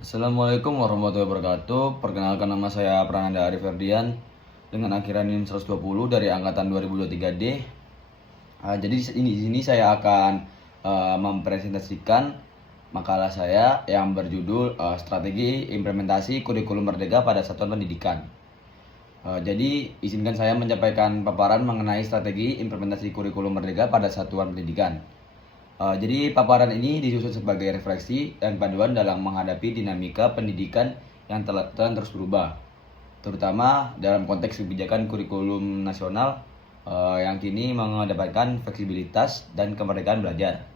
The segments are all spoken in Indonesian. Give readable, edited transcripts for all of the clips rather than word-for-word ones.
Assalamualaikum warahmatullahi wabarakatuh. Perkenalkan, nama saya Prananda Arif Ferdian dengan akhiran NIM 120 dari angkatan 2023D. Jadi di sini saya akan mempresentasikan makalah saya yang berjudul Strategi Implementasi Kurikulum Merdeka pada Satuan Pendidikan. Jadi izinkan saya menyampaikan paparan mengenai strategi implementasi kurikulum merdeka pada satuan pendidikan. Jadi paparan ini disusun sebagai refleksi dan panduan dalam menghadapi dinamika pendidikan yang telah terus berubah, terutama dalam konteks kebijakan kurikulum nasional yang kini mengedepankan fleksibilitas dan kemerdekaan belajar.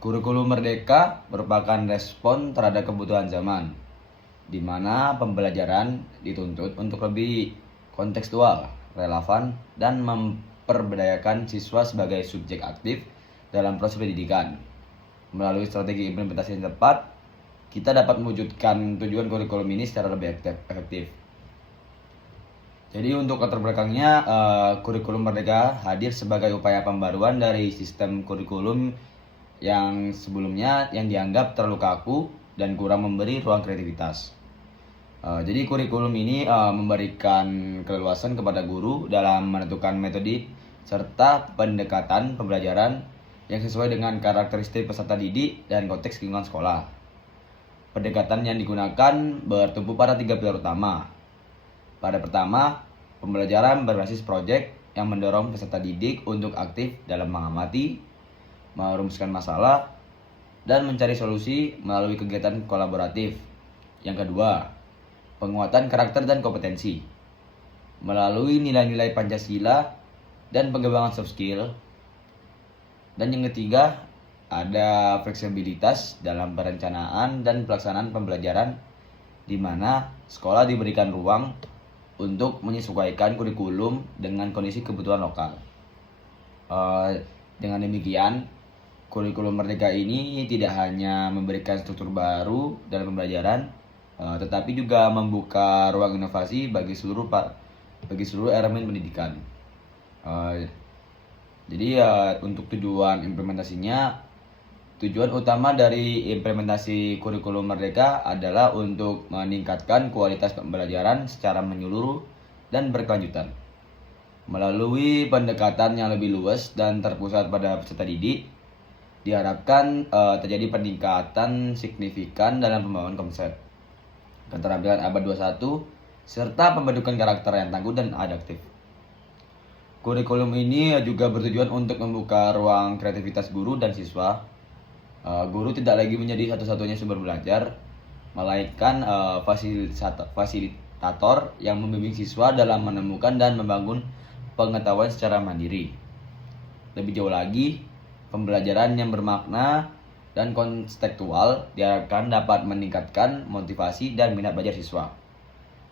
Kurikulum merdeka merupakan respon terhadap kebutuhan zaman, di mana pembelajaran dituntut untuk lebih kontekstual, relevan, dan memperdayakan siswa sebagai subjek aktif dalam proses pendidikan. Melalui strategi implementasi yang tepat, kita dapat mewujudkan tujuan kurikulum ini secara lebih efektif. Jadi untuk latar belakangnya, kurikulum merdeka hadir sebagai upaya pembaruan dari sistem kurikulum yang sebelumnya yang dianggap terlalu kaku dan kurang memberi ruang kreativitas. Jadi kurikulum ini memberikan keleluasan kepada guru dalam menentukan metode serta pendekatan pembelajaran yang sesuai dengan karakteristik peserta didik dan konteks lingkungan sekolah. Pendekatan yang digunakan bertumpu pada 3 pilar utama. Pada pertama, pembelajaran berbasis proyek yang mendorong peserta didik untuk aktif dalam mengamati, merumuskan masalah, dan mencari solusi melalui kegiatan kolaboratif. Yang kedua, penguatan karakter dan kompetensi melalui nilai-nilai Pancasila dan pengembangan soft skill. Dan yang ketiga, ada fleksibilitas dalam perencanaan dan pelaksanaan pembelajaran, di mana sekolah diberikan ruang untuk menyesuaikan kurikulum dengan kondisi kebutuhan lokal. Dengan demikian, kurikulum merdeka ini tidak hanya memberikan struktur baru dalam pembelajaran, tetapi juga membuka ruang inovasi bagi seluruh elemen pendidikan. Jadi untuk tujuan implementasinya, tujuan utama dari implementasi kurikulum merdeka adalah untuk meningkatkan kualitas pembelajaran secara menyeluruh dan berkelanjutan. Melalui pendekatan yang lebih luas dan terpusat pada peserta didik, diharapkan terjadi peningkatan signifikan dalam pembangunan konsep, keterampilan abad 21, serta pembentukan karakter yang tangguh dan adaptif. Kurikulum ini juga bertujuan untuk membuka ruang kreativitas guru dan siswa. Guru tidak lagi menjadi satu-satunya sumber belajar, melainkan fasilitator yang membimbing siswa dalam menemukan dan membangun pengetahuan secara mandiri. Lebih jauh lagi, pembelajaran yang bermakna dan kontekstual diharapkan dapat meningkatkan motivasi dan minat belajar siswa,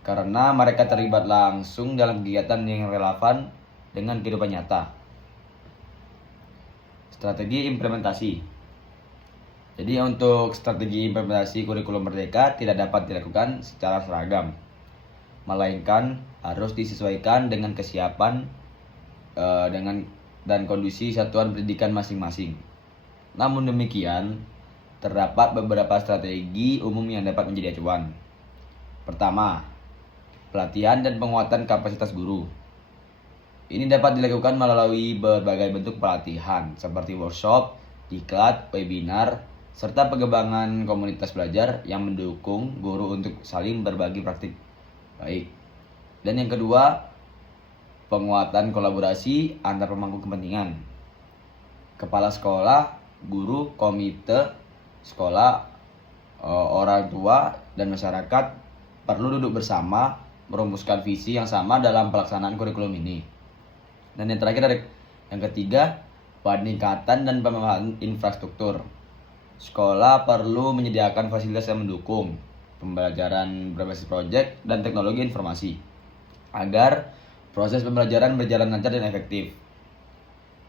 karena mereka terlibat langsung dalam kegiatan yang relevan dengan kehidupan nyata. Strategi implementasi. Jadi untuk strategi implementasi kurikulum merdeka tidak dapat dilakukan secara seragam, melainkan harus disesuaikan dengan kesiapan dan kondisi satuan pendidikan masing-masing. Namun demikian, terdapat beberapa strategi umum yang dapat menjadi acuan. Pertama, pelatihan dan penguatan kapasitas guru. Ini dapat dilakukan melalui berbagai bentuk pelatihan seperti workshop, diklat, webinar, serta pengembangan komunitas belajar yang mendukung guru untuk saling berbagi praktik baik. Dan yang kedua, penguatan kolaborasi antar pemangku kepentingan. Kepala sekolah, guru, komite sekolah, orang tua, dan masyarakat perlu duduk bersama merumuskan visi yang sama dalam pelaksanaan kurikulum ini. Dan yang terakhir, yang ketiga, peningkatan dan pengembangan infrastruktur. Sekolah perlu menyediakan fasilitas yang mendukung pembelajaran berbasis proyek dan teknologi informasi, agar proses pembelajaran berjalan lancar dan efektif.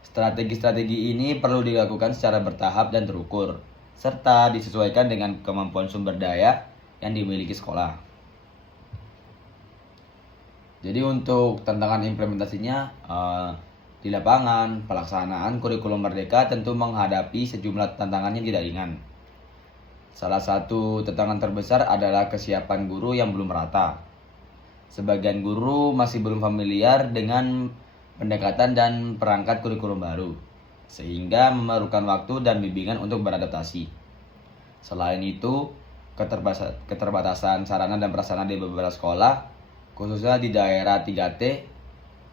Strategi-strategi ini perlu dilakukan secara bertahap dan terukur, serta disesuaikan dengan kemampuan sumber daya yang dimiliki sekolah. Jadi untuk tantangan implementasinya, di lapangan, pelaksanaan kurikulum merdeka tentu menghadapi sejumlah tantangan yang tidak ringan. Salah satu tantangan terbesar adalah kesiapan guru yang belum merata. Sebagian guru masih belum familiar dengan pendekatan dan perangkat kurikulum baru, sehingga memerlukan waktu dan bimbingan untuk beradaptasi. Selain itu, keterbatasan sarana dan prasarana di beberapa sekolah, khususnya di daerah 3T,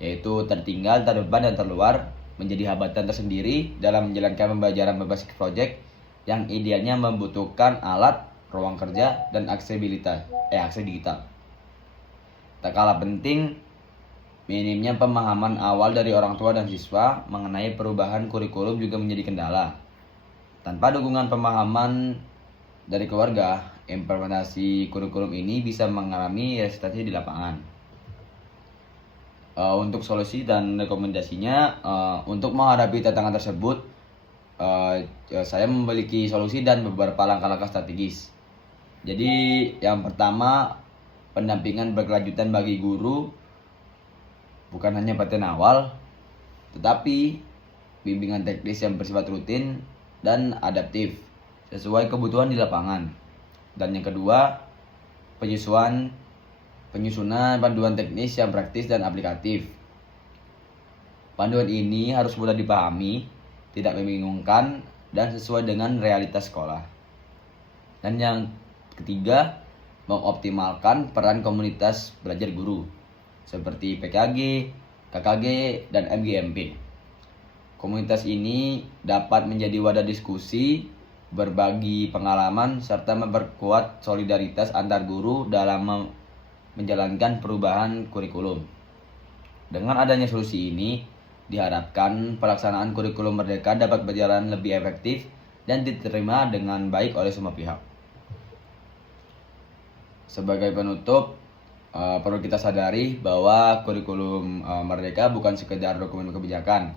yaitu tertinggal, terdepan, dan terluar, menjadi hambatan tersendiri dalam menjalankan pembelajaran berbasis proyek yang idealnya membutuhkan alat, ruang kerja, dan akses digital. Tak kalah penting, minimnya pemahaman awal dari orang tua dan siswa mengenai perubahan kurikulum juga menjadi kendala. Tanpa dukungan pemahaman dari keluarga, implementasi kurikulum ini bisa mengalami resistensi di lapangan. Untuk solusi dan rekomendasinya, untuk menghadapi tantangan tersebut, saya memiliki solusi dan beberapa langkah-langkah strategis. Jadi yang pertama, pendampingan berkelanjutan bagi guru, bukan hanya pelatihan awal, tetapi bimbingan teknis yang bersifat rutin dan adaptif sesuai kebutuhan di lapangan. Dan yang kedua, penyusunan panduan teknis yang praktis dan aplikatif. Panduan ini harus mudah dipahami, tidak membingungkan, dan sesuai dengan realitas sekolah. Dan yang ketiga, mengoptimalkan peran komunitas belajar guru seperti PKG, KKG, dan MGMP. Komunitas ini dapat menjadi wadah diskusi, berbagi pengalaman, serta memperkuat solidaritas antar guru dalam menjalankan perubahan kurikulum. Dengan adanya solusi ini, diharapkan pelaksanaan kurikulum merdeka dapat berjalan lebih efektif dan diterima dengan baik oleh semua pihak. Sebagai penutup, perlu kita sadari bahwa kurikulum merdeka bukan sekedar dokumen kebijakan,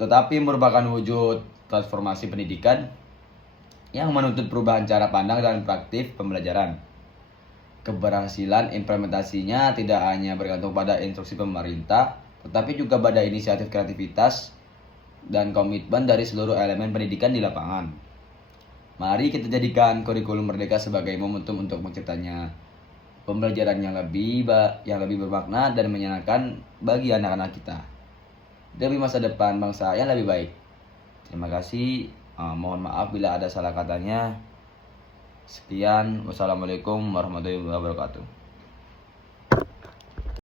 tetapi merupakan wujud transformasi pendidikan yang menuntut perubahan cara pandang dan praktik pembelajaran. Keberhasilan implementasinya tidak hanya bergantung pada instruksi pemerintah, tetapi juga pada inisiatif kreativitas dan komitmen dari seluruh elemen pendidikan di lapangan. Mari kita jadikan kurikulum merdeka sebagai momentum untuk menciptanya pembelajaran yang lebih bermakna dan menyenangkan bagi anak-anak kita, demi masa depan bangsa yang lebih baik. Terima kasih. Mohon maaf bila ada salah katanya. Sekian. Wassalamualaikum warahmatullahi wabarakatuh.